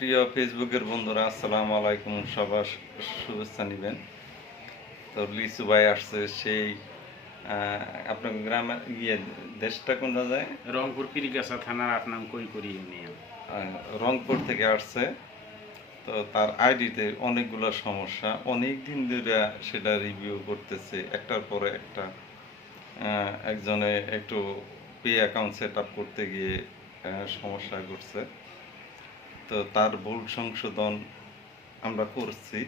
প্রিয় ফেসবুকের বন্ধুরা আসসালামু আলাইকুম। সবার শুভেচ্ছা নেবেন। তো লিচু ভাই আসছে সেই আপনার গ্রামে ইয়ে দেশটা কোন যায়? রংপুর পিরিগাছা থানার আট নাম কৈকরি ইউনিয়ন। রংপুর থেকে আসছে। তো তার আইডিতে অনেকগুলো সমস্যা। অনেক দিন ধরে সেটা রিভিউ করতেছে। একটার পরে একটা। একজনে একটু পে অ্যাকাউন্ট সেট আপ করতে গিয়ে সমস্যা করছে। তো তার ভুল সংশোধন আমরা করছি।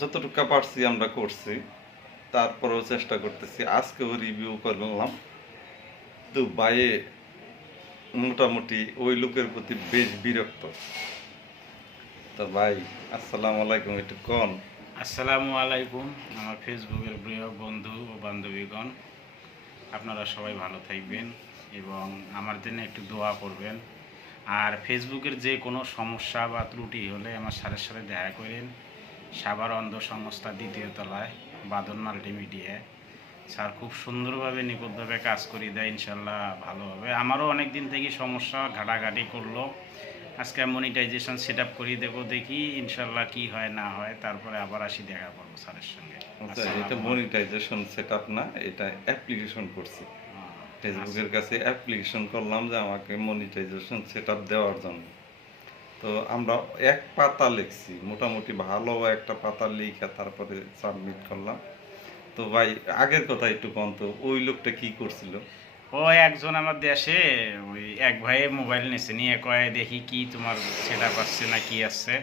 যতটুকু পারছি আমরা করছি। তারপরেও চেষ্টা করতেছি। আজকেও রিভিউ করলাম তো বাইরে মোটামুটি ওই লোকের প্রতি বেশ বিরক্ত। তো ভাই, আসসালামু আলাইকুম, একটু কন। আসসালামু আলাইকুম, আমার ফেসবুকের প্রিয় বন্ধু ও বান্ধবীগণ। আপনারা সবাই ভালো থাকবেন এবং আমার জন্য একটু দোয়া করবেন। আর ফেসবুকের যে কোনো সমস্যা বা ত্রুটি হলে আমার সাথে সাথে দেখা করেন। সাবার অন্ধ সংস্থা দ্বিতীয় তলায় বাদন মাল্টিমিডিয়া স্যার খুব সুন্দরভাবে নিখুঁতভাবে কাজ করে দেয় ইনশাল্লাহ ভালো হবে। আমারও অনেক দিন থেকে সমস্যা ঘাটাঘাটি করল। আজকে মনিটাইজেশন সেট আপ করিয়ে দেবো দেখি ইনশাল্লাহ কি হয় না হয়। তারপরে আবার আসি দেখা করব স্যারের সঙ্গে। আচ্ছা এটা মনিটাইজেশন সেট আপ না এটা অ্যাপ্লিকেশন করছি। ফেসবুকের কাছে অ্যাপ্লিকেশন করলাম যে আমাকে মনিটাইজেশন সেট দেওয়ার জন্য। তো আমরা এক পাতা লিখছি, মোটামুটি ভালো একটা পাতা লিখে তারপরে সাবমিট করলাম। তো ভাই, আগের কথা একটু কম তো, ওই লোকটা কি করছিল? ও একজন আমার দেশে ওই এক ভাইয়ে মোবাইল নিয়েছে নিয়ে কয় দেখি কি তোমার সেট আসছে না কি আসছে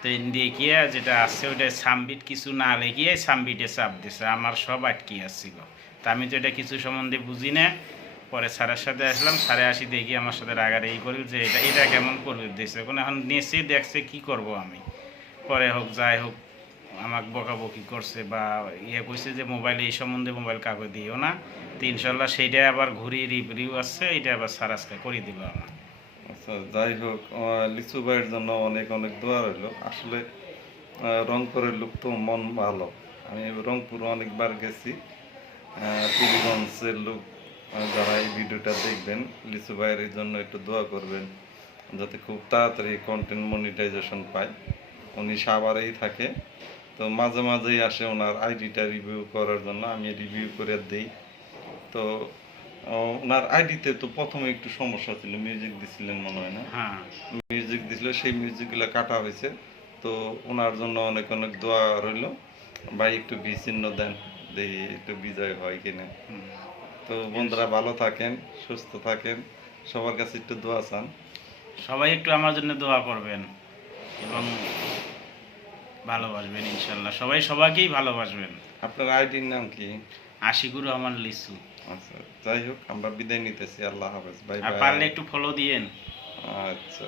তো দেখিয়ে যেটা আসছে ওটা সামবিট কিছু না লেখিয়ে সামবিটে চাপ দিছে, আমার সব আটকে আসছিল তা আমি তো এটা কিছু সম্বন্ধে বুঝি না। পরে স্যারের সাথে আসলাম, স্যারে আসি দেখি আমার সাথে রাগারাগি করি যে এটা এটা কেমন করবে দিয়েছে এখন এখন নিয়েছি দেখছে কি করব আমি। পরে হোক, যাই হোক, আমাকে বকাবকি করছে বা ইয়ে কইছে যে মোবাইল এই সম্বন্ধে মোবাইল কাগজ দিও না। তো ইনশাল্লাহ সেইটা আবার ঘুরিয়ে রিভিউ আসছে এটা আবার স্যার আজকে করে দিল আমার আচ্ছা যাই হোক লিচু ভাইয়ের জন্য অনেক অনেক দোয়া রইল। আসলে রংপুরের লোক তো মন ভালো। আমি রংপুর অনেকবার গেছি। পীরগঞ্জের লোক যারা এই ভিডিওটা দেখবেন লিচু ভাইয়ের এই জন্য একটু দোয়া করবেন যাতে খুব তাড়াতাড়ি কন্টেন্ট মনিটাইজেশন পায়। উনি সাভারেই থাকে তো মাঝে মাঝেই আসে ওনার আইডিটা রিভিউ করার জন্য আমি রিভিউ করে দিই। তো ওনার আইডিতে তো প্রথমে একটু সমস্যা ছিল মিউজিক দিছিলেন মনে হয় না? হ্যাঁ। মিউজিক দিছিল সেই মিউজিকগুলো কাটা হয়েছে তো ওনার জন্য অনেক অনেক দোয়া রইল। ভাই একটু বিচ্ছিন্ন দেন। দেখি একটু বিজয় হয় কিনা। তো বন্ধুরা ভালো থাকেন সুস্থ থাকেন। সবার কাছে একটু দোয়া চান। সবাই একটু আমার জন্য দোয়া করবেন এবং ভালোবাসবেন ইনশাল্লাহ। সবাই সবাইকেই ভালোবাসবেন। আপনার আইডির নাম কি? আশিকুরু আমার লিসু। আচ্ছা যাই হোক আমরা বিদায় নিতেছি। আল্লাহ হাফেজ। বাই আর পারলে একটু ফলো দিয়েন। আচ্ছা।